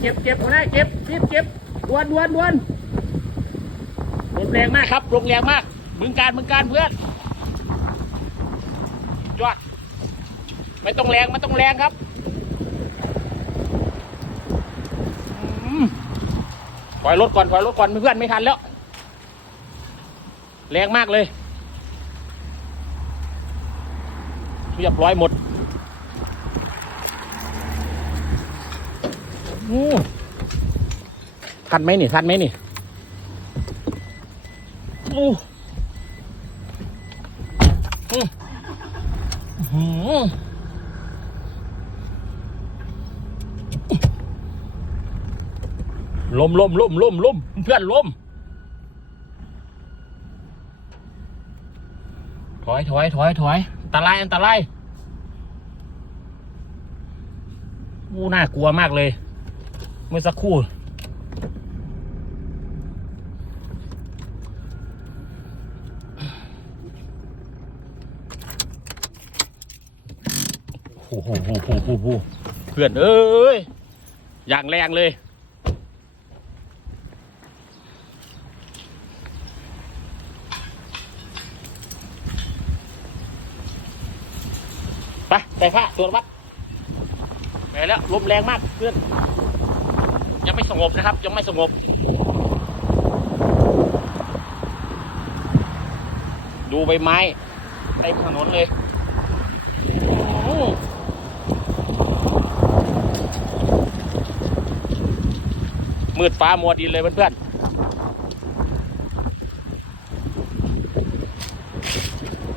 เก็บเก็บเอาได้เก็บรีบเก็บดวนดวนดวนลมแรงมากครับลมแรงมากมึงการมึงการเพื่อนจอดไม่ต้องแรงไม่ต้องแรงครับอืมถอยรถก่อนถอยรถก่อนเพื่อนไม่ทันแล้ว แรงมากเลยเรียบร้อยหมด ทันไหมนี่ ทันไหมนี่อู้อื้อหือลมลมลมลมลมเพื่อนลมถอยถอยถอยถอยอันตรายอันตรายอู้น่ากลัวมากเลย เมื่อสักครู่โอ้โหโอ้โหโหโหเพื่อนเอ้ย อย่างแรงเลย ไปใส่ผ้าตัววัดไปแล้วลมแรงมากเพื่อน ยังไม่สงบนะครับ ยังไม่สงบ ดูใบไม้เต็มถนนเลยมืดฟ้ามัวดินเลยเพื่อนๆ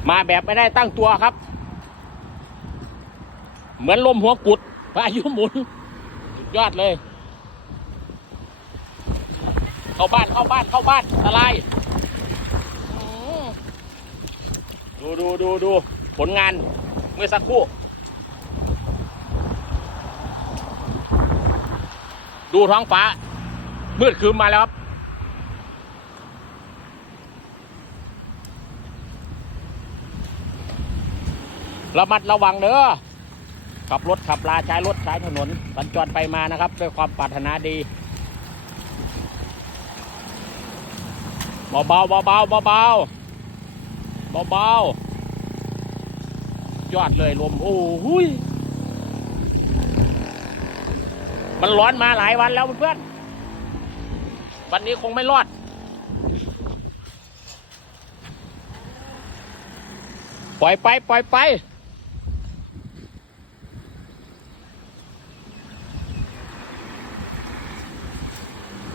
มาแบบไม่ได้ตั้งตัวครับ เหมือนลมหัวกุดพายุหมุน สุดยอดเลย เข้าบ้านเข้าบ้านเข้าบ้านอะไรอืมดูดูดูดูผลงานเมื่อสักครู่ ดูท้องฟ้า มืดคืมมาแล้วครับ ระมัดระวังเด้อขับรถขับลาใช้รถใช้ถนน สัญจรไปมานะครับ ด้วยความปรารถนาดี เบาเบาเบาเบาเบาเบาเบาเบายอดเลยลมโอ้หุยมันร้อนมาหลายวันแล้วเพื่อนวันนี้คงไม่รอด ปล่อยไปปล่อยไป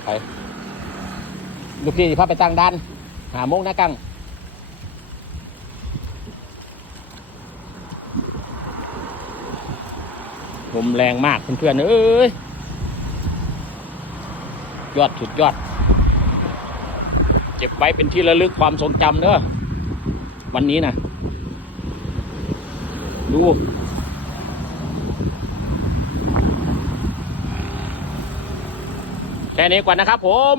ไป ลูกพี่พาไปตั้งด้าน หาโมงหน้ากังลมแรงมากเพื่อนๆเอ้ยยอดสุดยอด เก็บไว้เป็นที่ระลึกความทรงจำเนอะวันนี้นะดูแค่นี้ก่อนนะครับผม